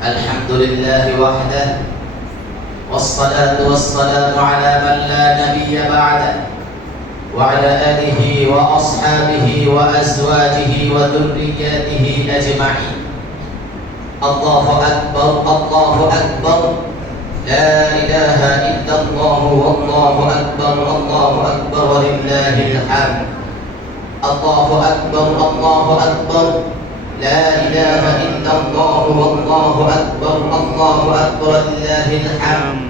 الحمد لله وحده والصلاة والسلام على من لا نبي بعده وعلى آله وأصحابه وأزواجه وذرياته أجمعين. الله أكبر الله أكبر لا إله إلا الله والله أكبر الله أكبر ولله الحمد. الله أكبر الله أكبر لا إله إلا الله والله أكبر الله أكبر لله الحمد.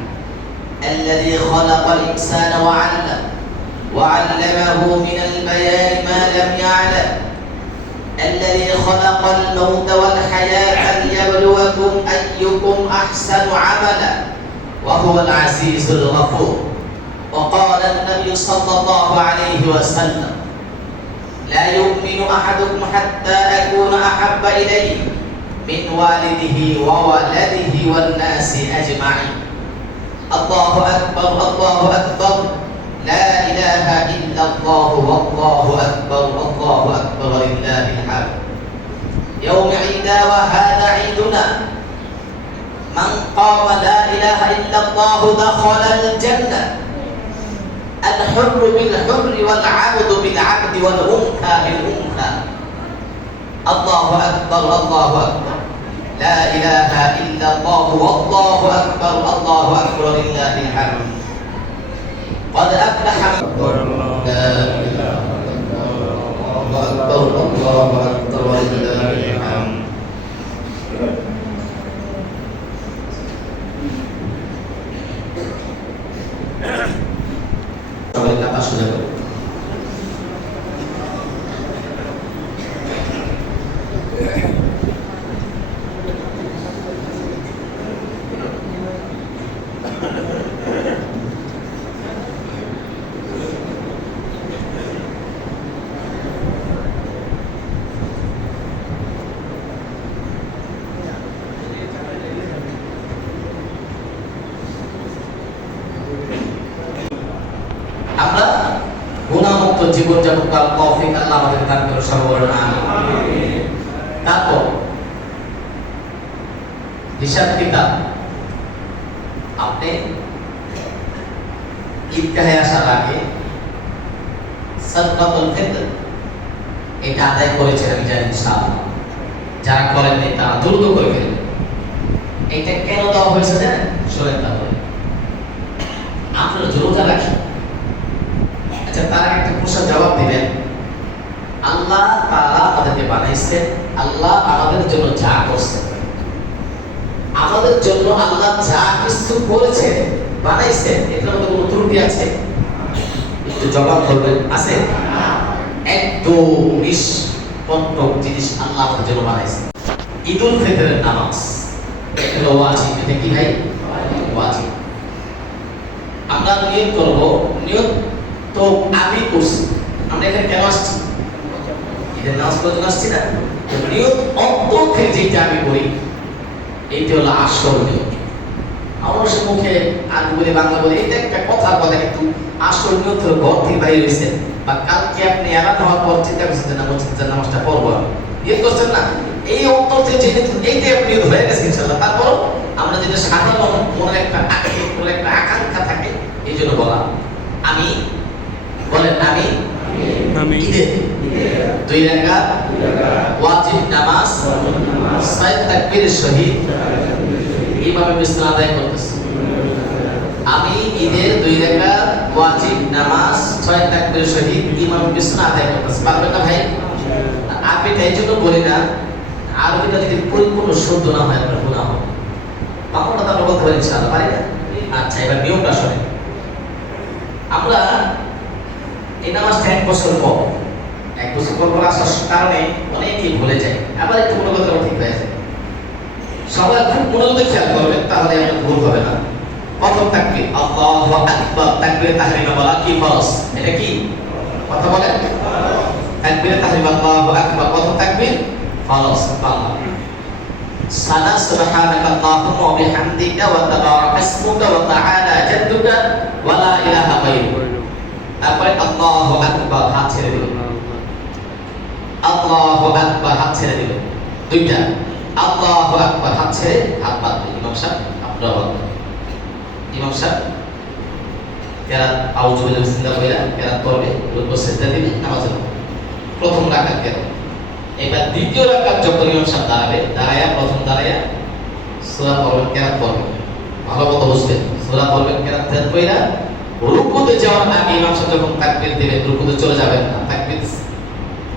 الذي خلق الإنسان وعلمه من البيان ما لم يعلم. الذي خلق الموت والحياة ليبلوكم أيكم أحسن عملا وهو العزيز الغفور. وقال النبي صلى الله عليه وسلم: لا يؤمن أحدكم حتى أكون أحب إليه من والده وولده والناس أجمعين. الله أكبر الله أكبر لا إله إلا الله والله أكبر الله أكبر ولله الحمد. يوم عيدا وهذا عيدنا. من قام لا إله إلا الله دخل الجنة. الحر بالحر والعبد بالعبد والأنثى بالأنثى. الله أكبر الله أكبر لا إله إلا الله والله أكبر الله أكبر لله الحمد. قد أفلح من لا إله إلا الله أكبر الله أكبر ولله الحمد. আমরা গুনাহমুক্ত জীবন যাপন করার তৌফিক আল্লাহ আমাদের দান করুন সর্ববড় আমিন। তারপর হিসাব কিতাব আপনি ঈদগাহে আসার আগে সাদকাতুল ফিতর এটা আদায় করেছেন আমি জানি ইনশাআল্লাহ। যারা করেননি তারা দ্রুত করে ফেলবেন। এটা কেন দেওয়া হয়েছে জানেন? শোনেন তাহলে আপনারা রোজা রাখেন। আচ্ছা, তার একটা প্রশ্নের জবাব দিবেন। আল্লাহ তাআলা আমাদেরকে বানাইছেন, আল্লাহ আমাদের জন্য যা করছেন, আমাদের জন্য আল্লাহ যা কিছু করেছেন বানাইছেন, এটার মধ্যে কোনো ত্রুটি আছে? একটু জবাব করবেন, আছে? একদম নিষ্পন্ন জিনিস আল্লাহ আমাদের জন্য বানাইছেন। ঈদুল ফিতরের নামাজ এটা ওয়াজিব। এটা কি ভাই? ওয়াজিব। আমরা নিয়ত করব, নিয়ত তো আমি করছি। আমরা এখানে কেন আসছি? ঈদের নামাজ পড়তে আসছি না? নিয়ত অন্তর থেকে যেটা আমি করি এইটা হলো আসল নিয়ত। অবশ্য মুখে আমি বলি, বাংলা বলি, এটা একটা কথার কথা, কিন্তু আসল নিয়ত হলো ঘর থেকে বাইরে হয়েছে বা কালকে আপনি এলান হওয়ার পর চিন্তা করছেন না মসজিদের নামাজটা পড়বো, নিয়ত করছেন না, এই অন্তর থেকে যে এইটাই আপনি নিয়ত হয়ে গেছে ইনশাআল্লাহ। তারপর আমরা যেটা সাধারণ মনের একটা আকাঙ্ক্ষা থাকে, এই জন্য বলা আমি, বলেন আমি ঈদে 2 রাকাত ওয়াজিব নামাজ 6 তাকবীরের সহিত এইভাবে বিছনা আদায় করতেছি। আমি ঈদের 2 রাকাত ওয়াজিব নামাজ 6 তাকবীরের সহিত ইমাম বিছনা আদায় করতেছি। পারবেন না ভাই? আপনি এই জন্য বলি না, আরবিটা যদি পরিপূর্ণ শুদ্ধ না হয় আপনার গুনাহ হবে। বাংলাটা তো আমরা বলতে পারি ইনশাআল্লাহ, পারি না? আচ্ছা, এবার নিয়মটা শোনেন। আমরা এই নামাজটা 1 বছর পর আসার কারণে অনেকেই ভুলে যায়, আবার একটু মনোগত ঠিক হয়ে যায়। সবাই খুব মনোযোগ খেয়াল করবেন, তাহলে আমাদের ভুল হবে না। প্রথম তাকবীর আল্লাহু আকবার, তাকবীরে তাহরিমা বলা কি ফরজ? এটা কি কথা বলেন? তাকবীরে তাহরিমা আল্লাহু আকবার, প্রথম তাকবীর ফরজ। আল্লাহ সানা সুবহানাকা আল্লাহুম্মা ওয়া বিহামদিকা ওয়া তাবারাকা ইসমুকা ওয়া তাআলা জাদ্দুকা ওয়া লা ইলাহা গায়রুক। তারপরে আল্লাহু আকবার, হাত ছেড়ে দিবেন। আল্লাহু আকবার, হাত ছেড়ে দিবেন। দুইটা আল্লাহু আকবার, হাত ছেড়ে হাত বাঁধবে। ইমাম সাহেব আপনারা বাঁধবেন। ইমাম সাহেব কেরাত আউযু বিল্লাহি বিসমিল্লাহ কইরা কেরাত করবে, রুকু সিজদা দিবে, নামাজ হবে। প্রথম রাকাত গেল। এবার দ্বিতীয় রাকাত যখন ইমাম সাহেব দাঁড়াবে, দাঁড়ায়া প্রথম দাঁড়ায়া সূরা পড়বেন, কেরাত করবেন। ভালো মতো বুঝবেন, সূরা পড়বেন, কেরাত কইরা রুকুতে যাওয়ার আগে ইমাম সাহেব যখন তাকবীর দিবেন, রুকুতে চলে যাবেন না, তাকবীর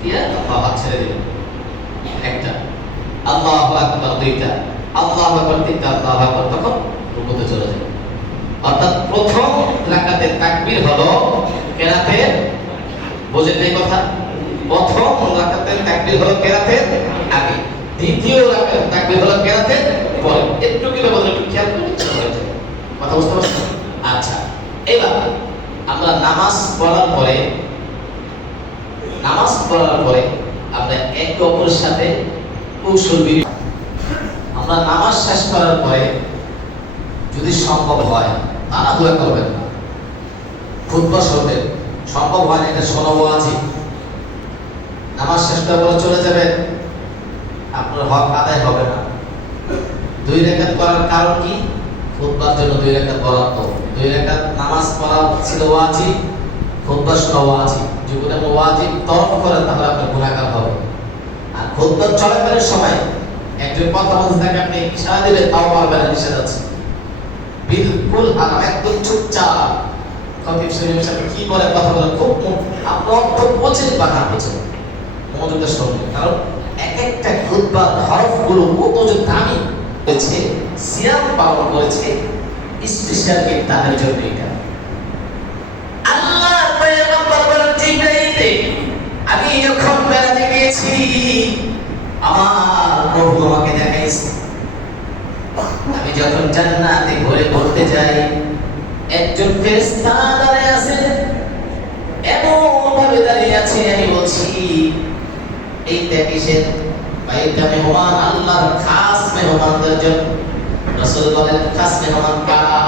দিয়া হাত ছেড়ে দিবেন। একটা আল্লাহু আকবার, দুইটা আল্লাহু আকবার, তিনটা আল্লাহু আকবার, তখন রুকুতে চলে যাবেন। অর্থাৎ প্রথম রাকাতের তাকবীর হলো কেরাতের, বুঝেন এই কথা? প্রথম রাকাতের তাকবীর হলো কেরাতের আগে, দ্বিতীয় রাকাতের তাকবীর হলো কেরাতের পরে। একটু কি বলেন, একটু খেয়াল করে কথা বুঝতে পারছেন? আচ্ছা, এবার আমরা নামাজ পড়ার পরে আমরা একে অপরের সাথে কৌশল বিনিময়। আমরা নামাজ শেষ করার পরে যদি সম্ভব হয় তাড়াহুড়া করবেন না, খুতবা শুনবেন। সম্ভব হয় না, এটা শোনাবো আছি। নামাজ শেষ করার পরে চলে যাবেন, আপনার হক আদায় হবে না। 2 রাকাত করার কারণ কি? খুতবার জন্য 2 রাকাত বরাদ্দ। 2 রাকাত নামাজ পড়া ছিল ওয়াজিব, খুতবা শোনা ওয়াজিব। যদি আপনি ওয়াজিব তরক করেন তাহলে আপনার গুনাহগার হবে। আর খুতবা চলাকালীন সময় একজন কথা বলতে থাকে, আপনি ইশারা দিলে তাও পারবেন না, নিষেধ আছে। বিলকুল হারাম, একদম চুপচাপ। খতিব সাহেব সাথে কি বলে কথা বলে খুব আপনি অর্থ বোঝেন বা না বোঝেন, মনোযোগটা শুনবেন। কারণ এক একটা খুতবার হরফগুলো কত যে দামি হয়েছে, সিয়াম পালন করেছে স্পেশাল তাদের জন্য। এটা আল্লাহ পয়গম্বর বলেন, জিবরাইলে আমি যখন বেড়াতে গিয়েছি, আমার প্রভু আমাকে দেখাইছে, আমি যখন জান্নাতে ঘুরে ঘুরতে যাই, একজন ফেরেশতা দাঁড়িয়ে আছে, এমন ভাবে দাঁড়িয়ে আছে, আমি বলছি এইটা কিসের? এইটা মেহমান, আল্লাহর খাস মেহমানদের জন্য। রাসূল বলেন, খাস মেহমান কারা?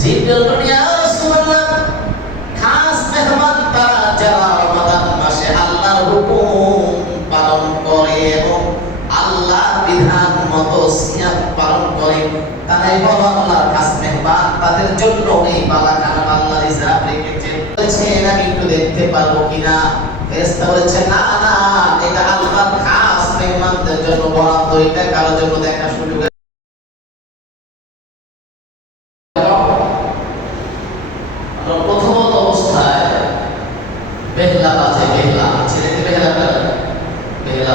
জিবরাইল বলেন, ইয়া রাসূলুল্লাহ, খাস মেহমান তারা যারা রমাদান মাসে আল্লাহর হুকুম পালন করে এবং আল্লাহর বিধান মতো সিয়াম পালন করে, তারাই হলো আল্লাহর খাস মেহমান। তাদের জন্য এই বালাখানা আল্লাহ রিজার্ভ রেখেছেন। বলেছেন, আমি একটু দেখতে পারবো কিনা? ফেরেশতা বলেছেন, না না, এটা আল্লাহর খাস মেহমানদের জন্য বরাদ্দ, এটা কারোর জন্য দেখা সুযোগ। প্রথম অবস্থায় বেহলা বাজে, বেহলা ছেলেকে বেহলা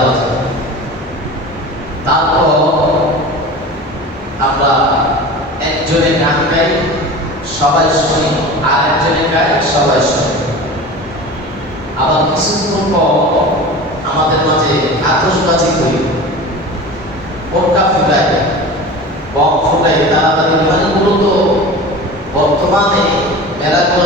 বাজে। তারপর আমরা একজনে গান গাই, সবাই শুনি, আর একজনে গাই, সবাই শুনি। আবার কিছুক্ষণ পর আমাদের মাঝে আতশবাজি করি, পটকা ফুটাই, বম ফুটাই, তাড়াতাড়ি। মানে মূলত বর্তমানে মেলাগুলো